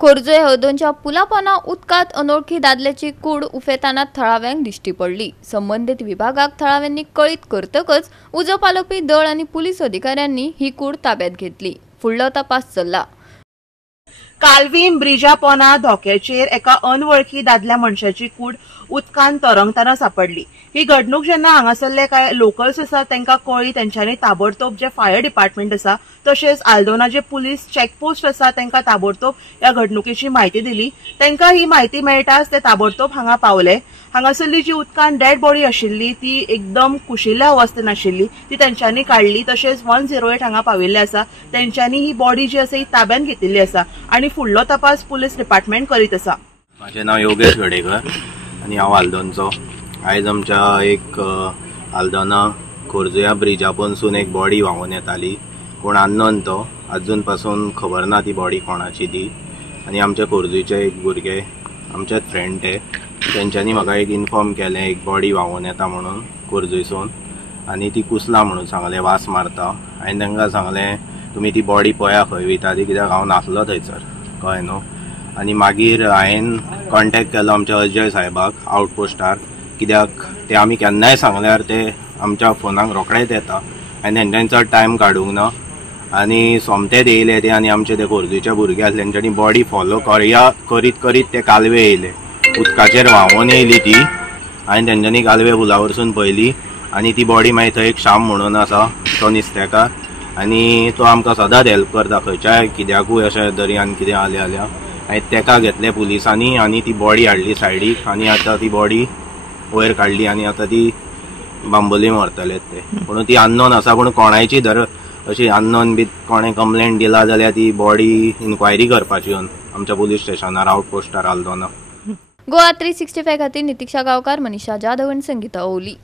खोर्जे हळदोनच्या पुलापोंदा उदकांत अनोळखी दादल्याची कूड उफेताना थळाव्यांक दिश्टी पडली। संबंधित विभागाक थळाव्यांनी कळीत करतकच उजो पालोवपी दळ आनी पुलीस अधिकाऱ्यांनी ही कूड ताब्यात घेतली। फुडलो तपास चल्ला। कालवीम ब्रिजा पोंदा धोक्याचेर एका अनवळखी दादल्या मनशाची कूड उदकांत तरंगतना सापडली। ही घडणूक जेन्ना हांगासरले काय लोकल्स आसा तांकां कळ्ळी, तेंच्यांनी ताबडतोब जे फायर डिपार्टमेंट आसा तशेंच आल्दोना जे पुलीस चेकपोस्ट आसा तांकां ताबडतोब ह्या घडणुकेची म्हायती दिली। तांकां ही म्हायती मेळटाच ते ताबडतोब हांगा पावले। हांगासरली जी उदकांत डेड बॉडी आशिल्ली ती एकदम कुशिल्ल्या अवस्थेन आशिल्ली, ती तेंच्यांनी काडली। तशेंच 108 हांगा पाविल्ले आसा, तेंच्यांनी ही बॉडी जी आसा ही ताब्यात घेतिल्ली आसा आनी फुडलो तपास पुलीस डिपार्टमेंट करीत आसा। माझे नाव योगेश गडेकर आणि हांव आल्दोनचो। आयज आमच्या एक आल्दोना खोर्जे ब्रिजा पसून एक बॉडी व्हांवून येताली, कोण अननोन तो अजून पासून खबर ना ती बॉडी कोणाची ती। आणि आमच्या खोर्जेचे एक भुरगे आमचेच फ्रेंड ते, तेंच्यांनी म्हाका एक इन्फॉर्म केलें एक बॉडी व्हांवून येता म्हणून खोर्जेसून, आनी ती कुसला म्हणून सांगलें, वास मारता। हांवें तांकां सांगलें तुमी ती बॉडी पळया खंय वयता ती, कित्याक हांव नासलो थंयसर, कळ्ळें न्हू। आनी मागीर हांवें कॉन्टेक्ट केलो आमच्या अजय साहेबाक आउटपोस्टार, कित्याक ते आमी केन्नाय सांगल्यार ते आमच्या फोनाक रोखडेच येता आनी तेंच्यांनी चड टायम काडूंक ना। आनी सोमतेच येयले ते आनी आमचे ते खोर्जेचे भुरगे आसले तेंच्यांनी बॉडी फॉलो करीत करीत ते कालवे येयले, उदकाचेर व्हांवून येयली ती। हांवें तेंच्यांनी कालवे पुला वरसून पळयली आनी ती बॉडी मागीर थंय एक श्याम म्हणून आसा तो नुस्तेकार, आनी तो आमकां सदांच हेल्प करता खंयच्याय कित्याकूय अशें दर्यान कितें जाल्यार। हांवें तेका घेतले पुलिसांनी आनी ती बॉडी हाडली सायडीक, आनी आतां ती बॉडी वयर काडली आनी आतां ती बांबोली व्हरतले ते। पूण ती अननोन आसा, पूण कोणाची धर अशी अननोन बी कोणें कंप्लेंट दिला जाल्यार ती बॉडी इन्क्वायरी करपाची आमच्या पुलीस स्टेशनार आउटपोस्टार आल्दोना। गोवा 365 खातीर नितीक्षा गांवकार, मनीषा जाधव आनी संगीता ओवली।